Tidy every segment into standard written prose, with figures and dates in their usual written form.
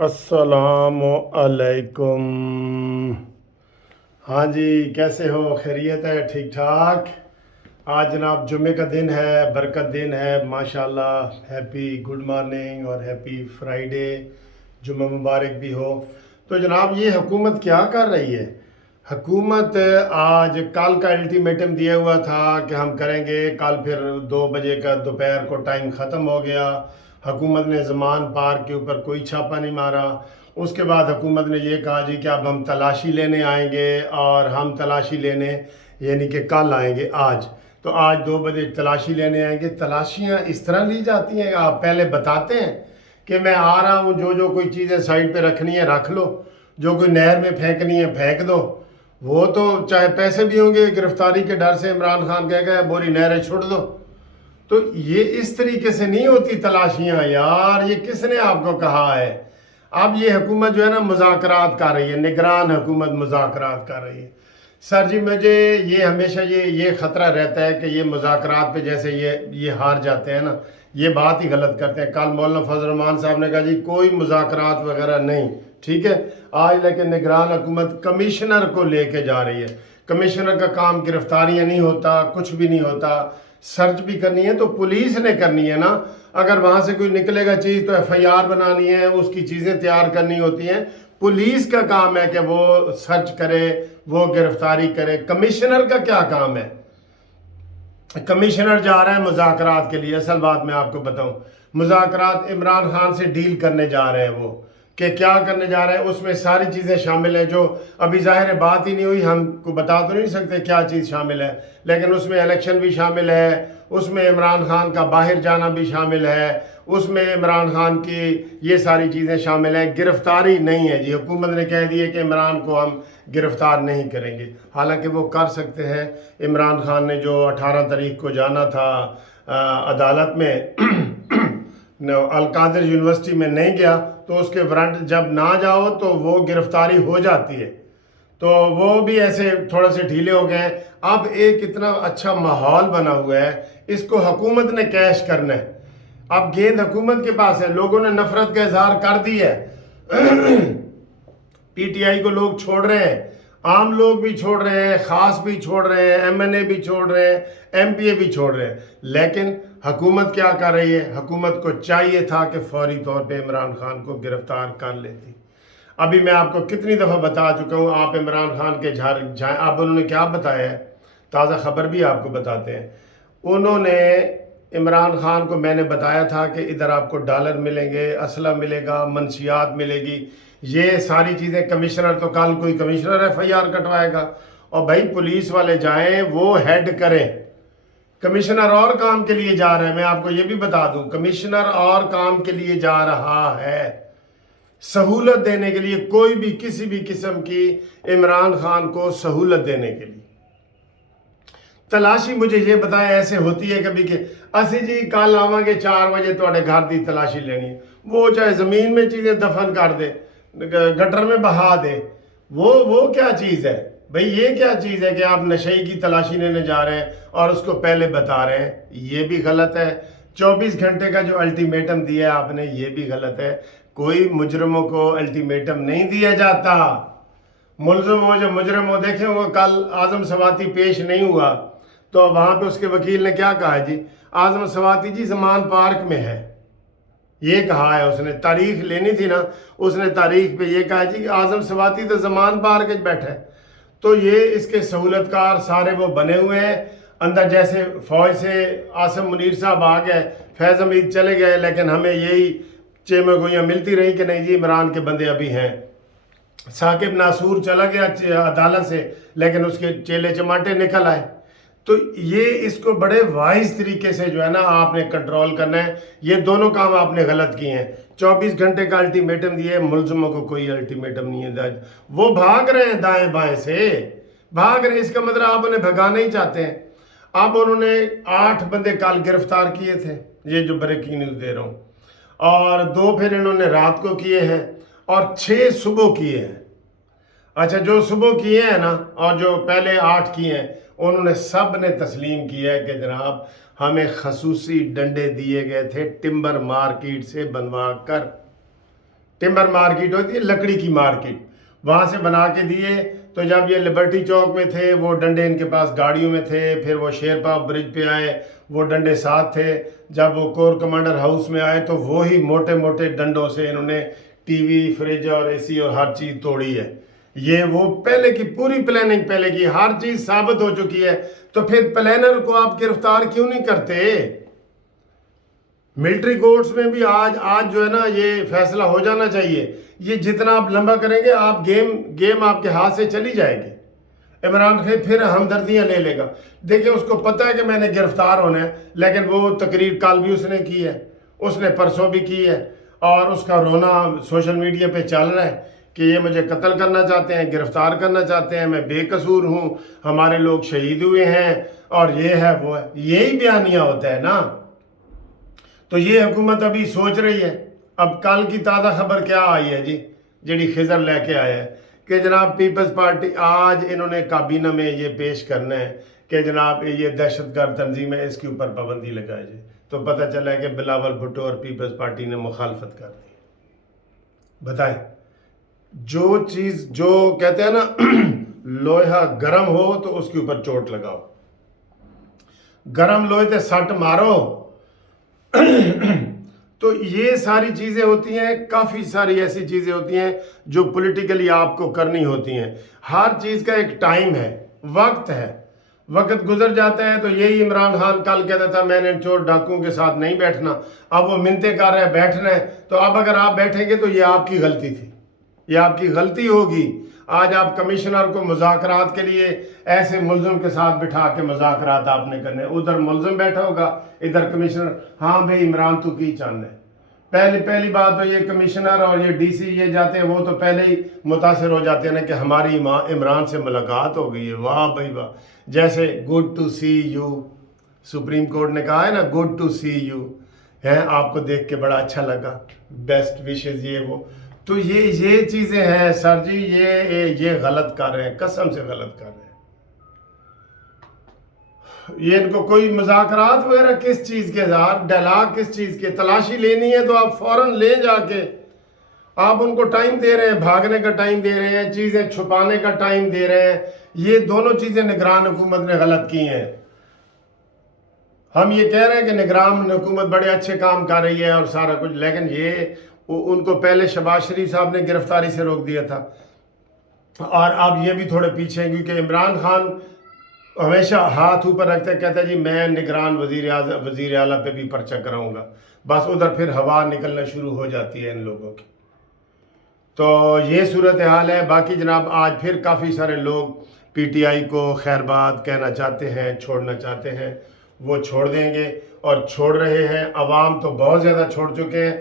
السلام علیکم۔ ہاں جی، کیسے ہو؟ خیریت ہے؟ ٹھیک ٹھاک؟ آج جناب جمعے کا دن ہے، برکت دن ہے، ماشاءاللہ۔ ہیپی گڈ مارننگ اور ہیپی فرائیڈے، جمعہ مبارک بھی ہو۔ تو جناب یہ حکومت کیا کر رہی ہے؟ حکومت آج کل کا الٹیمیٹم دیا ہوا تھا کہ ہم کریں گے، کل پھر 2 بجے کا دوپہر کو ٹائم ختم ہو گیا۔ حکومت نے زمان پارک کے اوپر کوئی چھاپہ نہیں مارا۔ اس کے بعد حکومت نے یہ کہا جی کہ اب ہم تلاشی لینے آئیں گے، اور ہم تلاشی لینے یعنی کہ کل آئیں گے آج۔ تو آج 2 بجے تلاشی لینے آئیں گے۔ تلاشیاں اس طرح لی جاتی ہیں، آپ پہلے بتاتے ہیں کہ میں آ رہا ہوں، جو کوئی چیزیں سائڈ پہ رکھنی ہے رکھ لو، جو کوئی نہر میں پھینکنی ہے پھینک دو۔ وہ تو چاہے پیسے بھی ہوں گے، گرفتاری کے ڈر سے عمران خان کہہ گئے بوری نہریں چھوڑ دو۔ تو یہ اس طریقے سے نہیں ہوتی تلاشیاں یار، یہ کس نے آپ کو کہا ہے؟ اب یہ حکومت جو ہے نا مذاکرات کر رہی ہے، نگران حکومت مذاکرات کر رہی ہے۔ سر جی مجھے یہ ہمیشہ یہ خطرہ رہتا ہے کہ یہ مذاکرات پہ جیسے یہ ہار جاتے ہیں نا، یہ بات ہی غلط کرتے ہیں۔ کل مولانا فضل الرحمان صاحب نے کہا جی کوئی مذاکرات وغیرہ نہیں، ٹھیک ہے۔ آج لیکن نگران حکومت کمشنر کو لے کے جا رہی ہے۔ کمشنر کا کام گرفتاریاں نہیں ہوتا، کچھ بھی نہیں ہوتا۔ سرچ بھی کرنی ہے تو پولیس نے کرنی ہے نا۔ اگر وہاں سے کوئی نکلے گا چیز تو ایف آئی آر بنانی ہے، اس کی چیزیں تیار کرنی ہوتی ہیں۔ پولیس کا کام ہے کہ وہ سرچ کرے، وہ گرفتاری کرے۔ کمشنر کا کیا کام ہے؟ کمشنر جا رہا ہے مذاکرات کے لیے۔ اصل بات میں آپ کو بتاؤں، مذاکرات عمران خان سے ڈیل کرنے جا رہے ہیں۔ وہ کہ کیا کرنے جا رہے ہیں، اس میں ساری چیزیں شامل ہیں جو ابھی ظاہر بات ہی نہیں ہوئی، ہم کو بتا تو نہیں سکتے کیا چیز شامل ہے، لیکن اس میں الیکشن بھی شامل ہے، اس میں عمران خان کا باہر جانا بھی شامل ہے، اس میں عمران خان کی یہ ساری چیزیں شامل ہیں۔ گرفتاری نہیں ہے جی، حکومت نے کہہ دی ہے کہ عمران کو ہم گرفتار نہیں کریں گے، حالانکہ وہ کر سکتے ہیں۔ عمران خان نے جو 18 تاریخ کو جانا تھا عدالت میں، القادر یونیورسٹی میں نہیں گیا تو اس کے وارنٹ جب نہ جاؤ تو وہ گرفتاری ہو جاتی ہے۔ تو وہ بھی ایسے تھوڑے سے ڈھیلے ہو گئے ہیں۔ اب ایک اتنا اچھا ماحول بنا ہوا ہے، اس کو حکومت نے کیش کرنا ہے۔ اب گیند حکومت کے پاس ہے، لوگوں نے نفرت کا اظہار کر دی ہے۔ پی ٹی آئی کو لوگ چھوڑ رہے ہیں، عام لوگ بھی چھوڑ رہے ہیں، خاص بھی چھوڑ رہے ہیں، ایم این اے بھی چھوڑ رہے ہیں، ایم پی اے بھی چھوڑ رہے ہیں۔ لیکن حکومت کیا کر رہی ہے؟ حکومت کو چاہیے تھا کہ فوری طور پہ عمران خان کو گرفتار کر لیتی۔ ابھی میں آپ کو کتنی دفعہ بتا چکا ہوں، آپ عمران خان کے جائیں۔ اب انہوں نے کیا بتایا ہے، تازہ خبر بھی آپ کو بتاتے ہیں۔ انہوں نے عمران خان کو، میں نے بتایا تھا کہ ادھر آپ کو ڈالر ملیں گے، اسلحہ ملے گا، منشیات ملے گی، یہ ساری چیزیں۔ کمشنر تو کل کوئی کمشنر ایف آئی آر کٹوائے گا، اور بھائی پولیس والے جائیں، وہ ہیڈ کریں۔ کمشنر اور کام کے لیے جا رہے ہیں، میں آپ کو یہ بھی بتا دوں، کمشنر اور کام کے لیے جا رہا ہے، سہولت دینے کے لیے، کوئی بھی کسی بھی قسم کی عمران خان کو سہولت دینے کے لیے۔ تلاشی مجھے یہ بتائیں ایسے ہوتی ہے کبھی کہ اسی جی کل آواں گے 4 بجے تواڈے گھر دی تلاشی لینی ہے، وہ چاہے زمین میں چیزیں دفن کر دے، گٹر میں بہا دے، وہ کیا چیز ہے بھئی؟ یہ کیا چیز ہے کہ آپ نشئی کی تلاشی لینے جا رہے ہیں اور اس کو پہلے بتا رہے ہیں؟ یہ بھی غلط ہے۔ 24 گھنٹے کا جو الٹیمیٹم دیا ہے آپ نے، یہ بھی غلط ہے۔ کوئی مجرموں کو الٹیمیٹم نہیں دیا جاتا۔ ملزم ہو جو مجرم ہو، دیکھیں وہ کل اعظم سواتی پیش نہیں ہوا تو وہاں پہ اس کے وکیل نے کیا کہا جی، اعظم سواتی جی زمان پارک میں ہے، یہ کہا ہے۔ اس نے تاریخ لینی تھی نا، اس نے تاریخ پہ یہ کہا جی کہ اعظم سواتی تو زمان پارک بیٹھا ہے۔ تو یہ اس کے سہولت کار سارے وہ بنے ہوئے ہیں اندر، جیسے فوج سے عاصم منیر صاحب آ گئے، فیض حمید چلے گئے، لیکن ہمیں یہی چیمے گوئیاں ملتی رہی کہ نہیں جی عمران کے بندے ابھی ہیں۔ ثاقب ناصور چلا گیا عدالت سے، لیکن اس کے چیلے چماٹے نکل آئے۔ تو یہ اس کو بڑے وائز طریقے سے جو ہے نا آپ نے کنٹرول کرنا ہے۔ یہ دونوں کام آپ نے غلط کیے ہیں۔ 24 گھنٹے کا الٹیمیٹم دیے، ملزموں کو کوئی الٹیمیٹم نہیں ہے۔ وہ بھاگ رہے ہیں دائیں بائیں سے، بھاگ رہے ہیں، اس کا مطلب آپ انہیں بھگانا ہی چاہتے ہیں۔ اب انہوں نے 8 بندے کل گرفتار کیے تھے، یہ جو بریکنگ نیوز دے رہا ہوں، اور 2 پھر انہوں نے رات کو کیے ہیں، اور 6 صبح کیے ہیں۔ اچھا، جو صبح کیے ہیں نا، اور جو پہلے 8 کیے ہیں، انہوں نے سب نے تسلیم کیا ہے کہ جناب ہمیں خصوصی ڈنڈے دیے گئے تھے ٹمبر مارکیٹ سے بنوا کر، ٹمبر مارکیٹ ہوتی ہے لکڑی کی مارکیٹ، وہاں سے بنا کے دیے. تو جب یہ لبرٹی چوک میں تھے وہ ڈنڈے ان کے پاس گاڑیوں میں تھے، پھر وہ شیرپا برج پہ آئے وہ ڈنڈے ساتھ تھے. جب وہ کور کمانڈر ہاؤس میں آئے تو وہی موٹے موٹے ڈنڈوں سے انہوں نے ٹی وی، فریج اور اے سی اور ہر چیز توڑی ہے. یہ وہ پہلے کی پوری پلاننگ پہلے کی ہر چیز ثابت ہو چکی ہے. تو پھر پلانر کو آپ گرفتار کیوں نہیں کرتے؟ ملٹری کورٹس میں بھی آج جو ہے نا یہ فیصلہ ہو جانا چاہیے. یہ جتنا آپ لمبا کریں گے آپ گیم آپ کے ہاتھ سے چلی جائے گی. عمران خان پھر ہمدردیاں لے لے گا. دیکھیں اس کو پتہ ہے کہ میں نے گرفتار ہونا ہے، لیکن وہ تقریر کل بھی اس نے کی ہے، اس نے پرسوں بھی کی ہے، اور اس کا رونا سوشل میڈیا پہ چل رہا ہے کہ یہ مجھے قتل کرنا چاہتے ہیں، گرفتار کرنا چاہتے ہیں، میں بے قصور ہوں، ہمارے لوگ شہید ہوئے ہیں، اور یہ ہے وہ ہے. یہی بیانیہ ہوتا ہے نا. تو یہ حکومت ابھی سوچ رہی ہے. اب کل کی تازہ خبر کیا آئی ہے جی، جڑی خضر لے کے آیا ہے کہ جناب پیپلز پارٹی آج انہوں نے کابینہ میں یہ پیش کرنا ہے کہ جناب یہ دہشت گرد تنظیم ہے، اس کے اوپر پابندی لگائی جائے. تو پتہ چلا ہے کہ بلاول بھٹو اور پیپلز پارٹی نے مخالفت کر دی. بتائیں، جو چیز جو کہتے ہیں نا لوہا گرم ہو تو اس کے اوپر چوٹ لگاؤ، گرم لوہے تے سٹ مارو. تو یہ ساری چیزیں ہوتی ہیں، کافی ساری ایسی چیزیں ہوتی ہیں جو پولیٹیکلی آپ کو کرنی ہوتی ہیں. ہر چیز کا ایک ٹائم ہے، وقت ہے. وقت گزر جاتا ہے. تو یہی عمران خان کل کہتا تھا میں نے چور ڈاکوؤں کے ساتھ نہیں بیٹھنا، اب وہ منتیں کر رہے ہیں بیٹھنا ہے. تو اب اگر آپ بیٹھیں گے تو یہ آپ کی غلطی تھی، یہ آپ کی غلطی ہوگی. آج آپ کمشنر کو مذاکرات کے لیے ایسے ملزم کے ساتھ بٹھا کے مذاکرات آپ نے کرنے، ادھر ملزم بیٹھا ہوگا ادھر کمشنر. ہاں بھئی عمران تو کی چاہنا ہے. پہلی بات تو یہ کمشنر اور یہ ڈی سی یہ جاتے ہیں وہ تو پہلے ہی متاثر ہو جاتے ہیں نا کہ ہماری عمران سے ملاقات ہو گئی ہے. واہ بھائی واہ. جیسے good to see you, supreme court نے کہا ہے نا گڈ ٹو سی یو، ہے آپ کو دیکھ کے بڑا اچھا لگا، بیسٹ وشز یہ وہ. تو یہ چیزیں ہیں سر جی، یہ غلط کر رہے ہیں، قسم سے غلط کر رہے ہیں. یہ ان کو کوئی مذاکرات وغیرہ کس چیز کے، ڈائلاگ کس چیز کے، تلاشی لینی ہے تو آپ فوراً لے جا کے آپ ان کو ٹائم دے رہے ہیں، بھاگنے کا ٹائم دے رہے ہیں، چیزیں چھپانے کا ٹائم دے رہے ہیں. یہ دونوں چیزیں نگران حکومت نے غلط کی ہیں. ہم یہ کہہ رہے ہیں کہ نگران حکومت بڑے اچھے کام کر رہی ہے اور سارا کچھ، لیکن یہ ان کو پہلے شہباز شریف صاحب نے گرفتاری سے روک دیا تھا، اور اب یہ بھی تھوڑے پیچھے ہیں کیونکہ عمران خان ہمیشہ ہاتھ اوپر رکھتے کہتا ہے جی میں نگران وزیر اعلیٰ پہ بھی پرچہ کراؤں گا. بس ادھر پھر ہوا نکلنا شروع ہو جاتی ہے ان لوگوں کی. تو یہ صورتحال ہے. باقی جناب آج پھر کافی سارے لوگ پی ٹی آئی کو خیر بات کہنا چاہتے ہیں، چھوڑنا چاہتے ہیں. وہ چھوڑ دیں گے اور چھوڑ رہے ہیں. عوام تو بہت زیادہ چھوڑ چکے ہیں.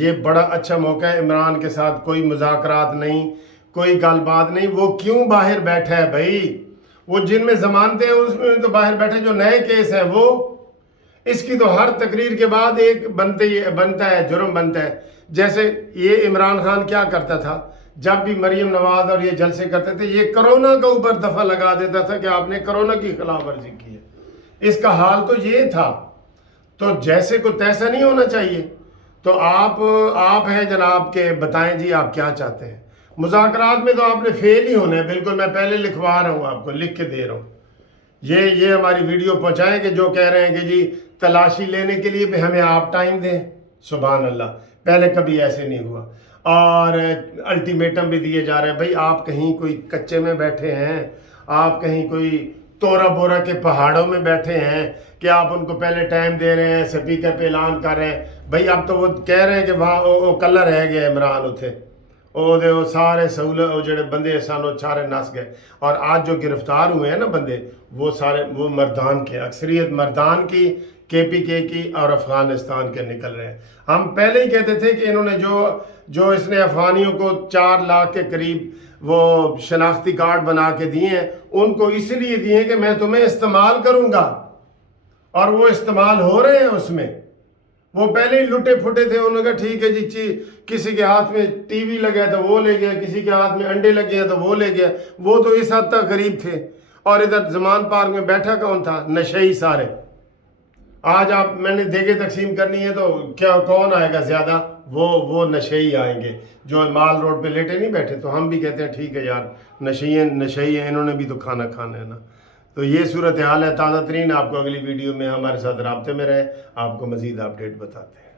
یہ بڑا اچھا موقع ہے. عمران کے ساتھ کوئی مذاکرات نہیں، کوئی گل بات نہیں. وہ کیوں باہر بیٹھا ہے بھائی؟ وہ جن میں ضمانتیں ہیں اس میں تو باہر بیٹھے، جو نئے کیس ہیں وہ اس کی تو ہر تقریر کے بعد ایک بنتا ہے، جرم بنتا ہے. جیسے یہ عمران خان کیا کرتا تھا جب بھی مریم نواز اور یہ جلسے کرتے تھے، یہ کرونا کا اوپر دفعہ لگا دیتا تھا کہ آپ نے کرونا کی خلاف ورزی کی ہے. اس کا حال تو یہ تھا. تو جیسے کو تیسا نہیں ہونا چاہیے. تو آپ ہیں جناب کہ بتائیں جی آپ کیا چاہتے ہیں. مذاکرات میں تو آپ نے فیل ہی ہونا ہے. بالکل میں پہلے لکھوا رہا ہوں، آپ کو لکھ کے دے رہا ہوں. یہ ہماری ویڈیو پہنچائیں کہ جو کہہ رہے ہیں کہ جی تلاشی لینے کے لیے بھی ہمیں آپ ٹائم دیں. سبحان اللہ، پہلے کبھی ایسے نہیں ہوا. اور الٹیمیٹم بھی دیے جا رہے ہیں. بھائی آپ کہیں کوئی کچے میں بیٹھے ہیں، آپ کہیں کوئی تورا بورا کے پہاڑوں میں بیٹھے ہیں کہ آپ ان کو پہلے ٹائم دے رہے ہیں، سپیکر پہ اعلان کر رہے ہیں. بھائی اب تو وہ کہہ رہے ہیں کہ وہاں کلر رہ گئے عمران اتھے وہ سارے سہولت جڑے بندے سانو سارے نس گئے. اور آج جو گرفتار ہوئے ہیں نا بندے، وہ سارے وہ مردان کے، اکثریت مردان کی، کے پی کے کی اور افغانستان کے نکل رہے ہیں. ہم پہلے ہی کہتے تھے کہ انہوں نے جو اس نے افغانیوں کو 4 لاکھ کے قریب وہ شناختی کارڈ بنا کے دیے ہیں، ان کو اس لیے دیے ہیں کہ میں تمہیں استعمال کروں گا، اور وہ استعمال ہو رہے ہیں اس میں. وہ پہلے ہی لٹے پھٹے تھے. انہوں نے کہا ٹھیک ہے جی، کسی کے ہاتھ میں ٹی وی لگا تو وہ لے گیا، کسی کے ہاتھ میں انڈے لگے ہیں تو وہ لے گیا. وہ تو اس حد تک غریب تھے. اور ادھر زمان پارک میں بیٹھا کون تھا؟ نشئی سارے. آج میں نے دیگیں تقسیم کرنی ہے تو کیا کون آئے گا زیادہ؟ وہ نشئی آئیں گے جو مال روڈ پہ لیٹے نہیں بیٹھے، تو ہم بھی کہتے ہیں ٹھیک ہے یار نشئی ہیں، انہوں نے بھی تو کھانا کھانا ہے نا. تو یہ صورتحال ہے تازہ ترین. آپ کو اگلی ویڈیو میں ہمارے ساتھ رابطے میں رہے، آپ کو مزید اپڈیٹ بتاتے ہیں.